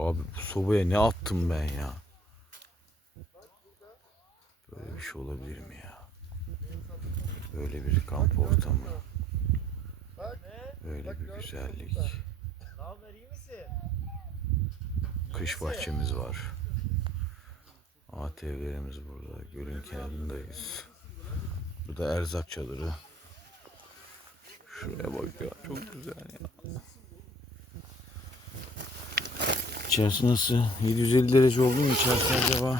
Abi bu sobaya ne attım ben ya? Böyle bir şey olabilir mi ya? Böyle bir kamp ortamı. Böyle bir güzellik. Kış bahçemiz var. ATV'lerimiz burada. Gölün kenarındayız. Burada erzak çadırı. Şuraya bak ya, çok güzel ya. İçerisi nasıl? 750 derece oldu mu içerisi acaba?